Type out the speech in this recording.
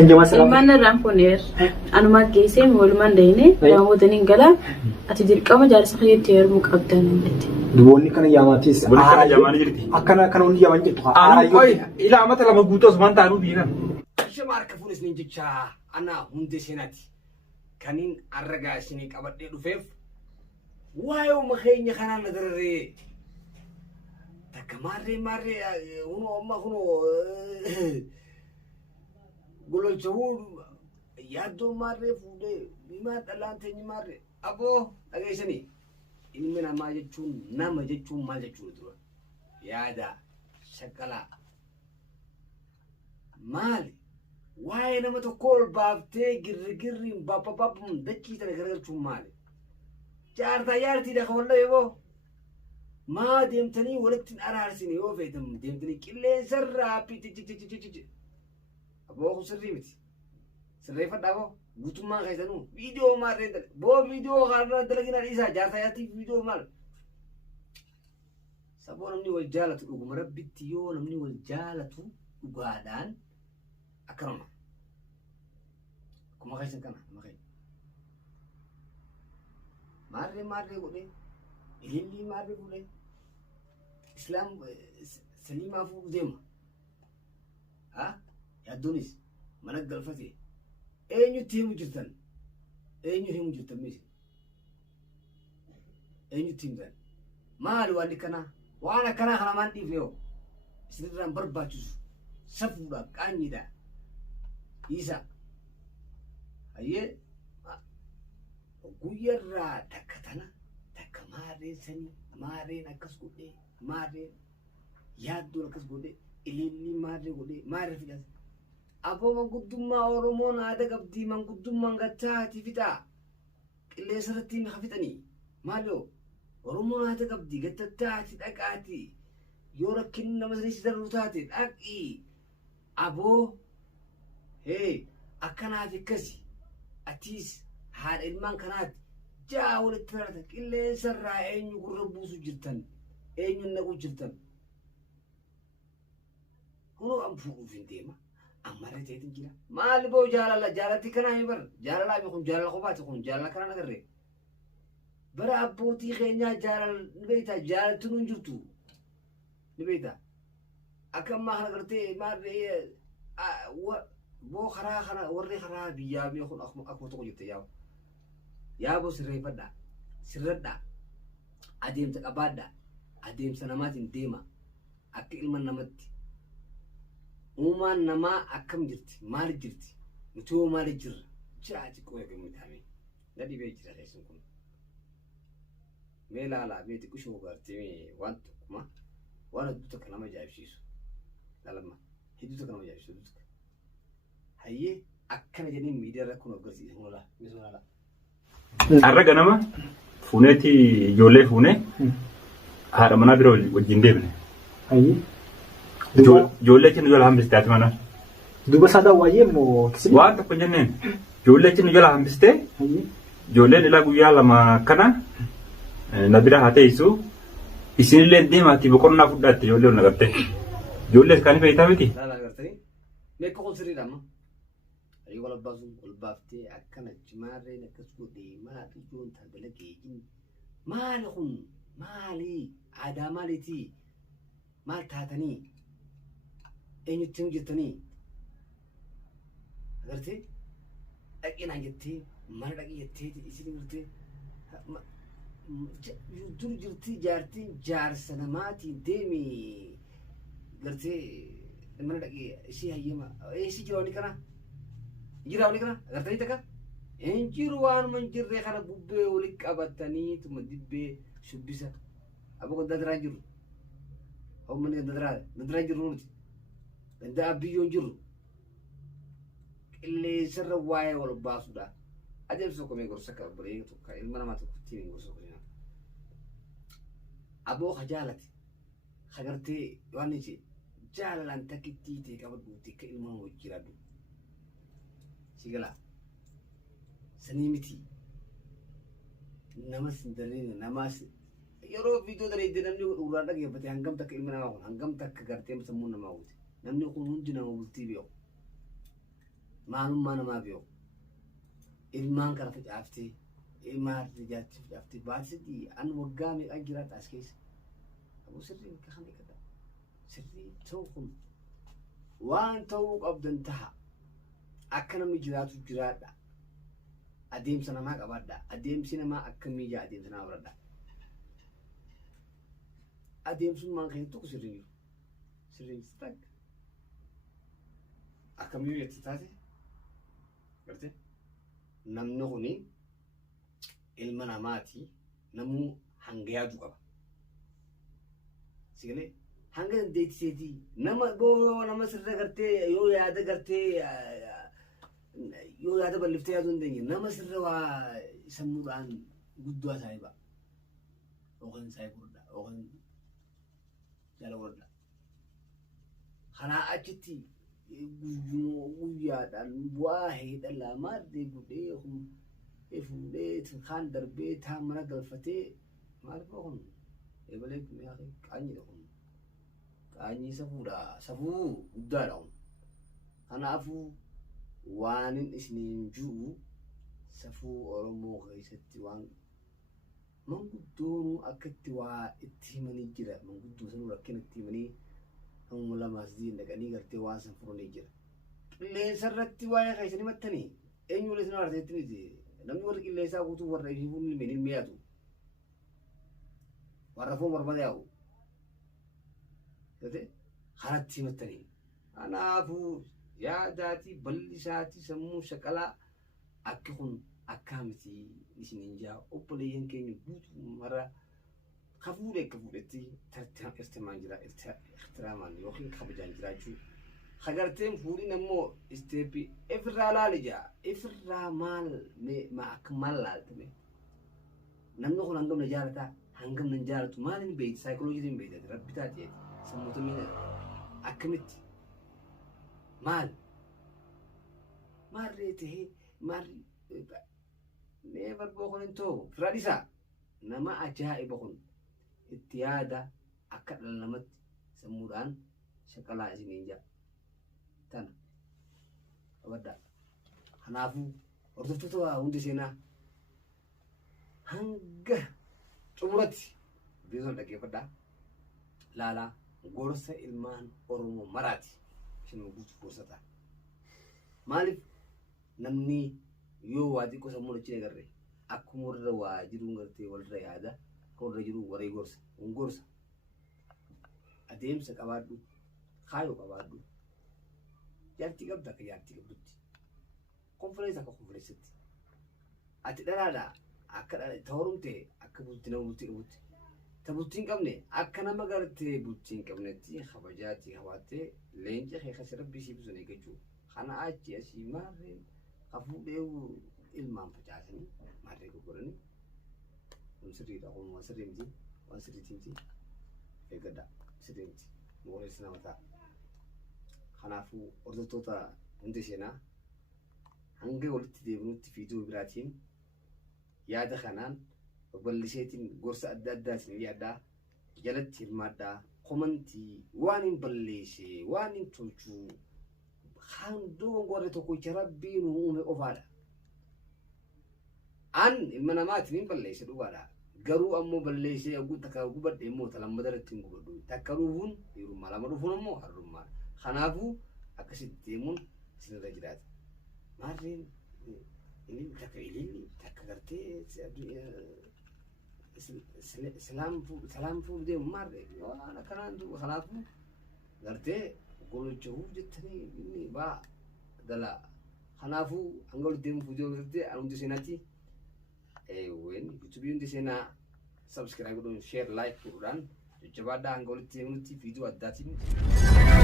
إنجا مثلا المانا رامبونير أنا ما كيسين والمان ديني رامودنين قلا أتدير كم جالس خير مقابدان عندي دبوني كان ياماتيس بوني كان ياماني جرتي أكنا كانوا يامان جتوا أنا كوي إلى متى لما قوتوس ما تعرف بينا شو ما أركفونس نينجتشا أنا هندي سناتي كانين أرجع سنيك أبدي رفيف وايو مخيني خنا ندرري تكماري ماري هنو أما هنو قولوا جهود يادو ماري فودي بما تلان تني ماري أبو أجيسني إن من ما جتشون نام جتشون ما جتشون ترى يادا شكلا مالي واي نما تقول بابتي جرين بابا دكي تنقرر شو مالي جارتا يارتي ده والله يبو ما ديمتني ولكن أرارسني هو فيتم ديمتني كله سر بي تي تي تي تي تي أبو أخو سري بتي سري فدا أبو بوتو ما خيسانو فيديو ما ريندل بو فيديو خارنا دلقينا ريسا جارتا يارتي فيديو مال سبو نمني والجالة تقوم ربيتيو نمني والجالة تقعدان أكرمه كم خيسان كنا ما خي ماري قولي اللي ماري قولي إسلام سليم فوق زيما ها يا دونيس منك قلفتي أينو تيم جرتن ميسي أينو تيم ذا ما لو أني كنا وأنا كنا خلامان دي فيو سيدنا برباتوس سفورا كاني دا إيسا أيه guyarra takkatana takka maarreen sanii maarreen akkas godhee maarreen yaaddoon akkas godhee ilillii maarree godhee maarree fidas aboo manguddummaa oromoon aada qabdii manguddummaan gattaati fixaa qilleensa irratti ha fixanii maaloo oromoon aada qabdii gattattaati dhaqaati yoo rakkinni nama saniisi darru taate dhaqii aboo hee akkanaaf akkasi atiis هذا المان كانت جاول الثلاثة كل سرع أين يقربوا سجلتن أين ينقوا جلتن هو أم فوق في الديمة أما رتيت جلا ما لبوا جال لا جالتي كنا يبر جال لا بيكون جال خبات يكون جال كنا نقرر برا أبوتي خينيا جال نبيتا جال تنون جرتو نبيتا أكم ما خلقتي ما ري بو خرا وري خرا بيا بيكون أكو تقول يا يابو سري فدا سردا أديم تكبادا أديم سنامات ديما أكل من نمتي وما نما أكم جرتي مال جرتي متو مال جر جاتي كوي كمتامي ندي بيجرا ليسون ميلا لا بيتي كشوا برتي وانت ما وانا دوتك لما جايب شيء لا لما هدوتك لما جايب شيء دوتك هي أكن جنين ميديا ركون أقصي ولا مسونا لا أرجع نما فونتي جولة فونة هذا منا بيرو وجندبنا أي جولة كنا جولة هم بستات منا دوبا سادا وايم مو كسب وانت كنجنين جولة كنا جولة هم بستة جولة نلا قويا لما كنا نبيرا هاته يسوع يصير لين ما تبي كنا فودات جولة ونقطة جولة كاني بيتا بيتي لا لا قرتني ميكو سري دama أيوة ولا بازم ولا بافتي أكنا جمارة نكسبو دي ما تجون تبلغين ما لهم مالي عدا مالتي مال تاتني أين يتمجتني قرتي أكين عجتي ما لقي يتي يصير قرتي يدور جرتي جارتي جار سنماتي ديمي قرتي ما لقي شيء هيما إيش جروني كنا جراوني كنا قرتني تكا إن جروان من جرّي خنا بوبّي ولك أبتني ثم دبّي شبيسة أبو قد درانجر أو من قد درانجر رومتي عند أبي ينجر اللي سر واي ولا باسودا أجل سوكم يقول سكر بريء توكا المنا ما تكتير يقول سوكنا أبو خجالتي خجرتي وانيتي جال أنت كتير تكابر بوتي كإلما وجرادو سيجلا سنيمتي نماس دلين نماس يرو فيديو دلين دنامني ورادك يبتي هنگم تك إلما نماو هنگم تك كرتي مسمون نماوت نمني يكون هنجنا مبلتي بيو maalummaa namaa beeku ilmaan kana facaaftee maatii jaatti facaaftee baatisidii an waggaa meeqaan jiraata as keessa aboo sirrii akka kan eegata sirrii ta'u kun waan ta'uu qabdan taha akka namni jiraatu jiraadha adeemsa namaa qabaadha adeemsi namaa akkamii jaa adeemsa namaa baradha adeemsummaan kan tokko sirrii jiru sirrii takka akkamii jetti taate gartee namni kuni ilma namaati namuu hanga yaadu qaba sigalee hanga dandeettiseetii nama boo nama sirra gartee yoo yaada gartee yoo yaada balliftee yaaduu hin dandeenye nama sirra waa sammuudhaan guddaa saahiba yookaan saahibudha yookaan jala godha kanaa achitti guyyaadhaan bu'aa heedhala maaddee gudhee fuudhee kaan darbee taan mana galfatee maal kun eebalee qaanyiidha kun qaanyii safuudha safuu guddaadha kun kanaafuu waanin isiniin jiru safuu Oromoo keessatti waan manguddoonuu akkatti waa itti himanii jira manguddoo sanuu rakkina itti himanii hamuma lamaas diin dhaqanii gartee waan san furanii jira qilleensa irratti waa'ee keessanii mattanii eenyu waliin isin arteetti miti namni warri qilleensaa guutuu warra himuun ilmeen ilmi yaadu warra foon barbaada yaa'u kanatti himattanii kanaafuu yaadaati bal'isaati sammuu shaqalaa akka kun akka miti isiniin jaa obboleeyyan keenya guutuu mara kafuudhe akka fuudhetti tartiimaan jira ihtiraamaan yookiin kabajaan jiraachuu hagarteen fuudhin ammoo isteepi ifirraa laali jaa ifirraa maal akka maal laaltame namni kun hangam na jaalataa hangam nan jaalatu maalin beekti saayikoloojii beekti rabbi taateeti sammuuta miidha akkamitti maal maarree tahee maarri mee barboo kun hin ta'u firadhisaa nama ajaa'iba kun itti yaada akka dhala namatti sammuudhaan shaqalaa isiniin jaa tana qabaddaa kanaafuu hordoftoota waa hundi seenaa hanga xumuratti biisoon dhaggeeffadhaa laalaa gorsa ilmaan Oromoo maraati isin guutuu gorsataa maaliif namni yoo waa xiqqoo sammuu achi agarre akkuma warra waa jiruun gartee walirra yaada akka warra jiru waree gorsa gorsa adeemsa qabaadhu kaayoo qabaadhu jaartii qabda akka jaartii qabdutti konfereensa akka konfereensatti ati dhalaadhaa akka ta'orumte akka bultii nama bultii qabutti ta bultiin qabne akka nama gartee bultiin qabnetti kabajaatti qabaattee leenca kee kasi rabbii siif sun eeggachuu kana achi asii maarreen hafuudhee ilmaan facaasanii maarree gurguranii kun sirriidha kun waan sirrii miti waan sirriitii miti eeggadha sirrii miti mooreessa nama ta'a kanaafuu hordoftoota hundi seenaa hanga walitti deebinutti fiidiyoo biraatiin yaada kanaan bal'iseetiin gorsa adda addaatiin yaaddaa jalatti hirmaadhaa komantii waan hin balleesse waan hin tolchuu handoo warra tokkicha rabbiin uume qofaadha an ilma namaatiin hin balleesse dhugaadha garuu ammoo balleessee aguutta ka gubadhe immoo talamma daratti hin gubadhu takka dhufuun hirummaa lama dhufuun ammoo harrummaa kanaafuu akkasitti deemuun isinirra jiraata maarreen ini takka gartee salaam fuuf deemu maarree waan akkanaan duuba kanaafuu gartee golocha huuf jettanii inni baa dala kanaafuu hanga walitti deemu fuudhee gartee an hundi seenaatti wen yuutuubii hundi seenaa subscribe godhuun share like godhuudhaan jajjabaadhaa hanga walitti deemutti viidiyoo addaatiin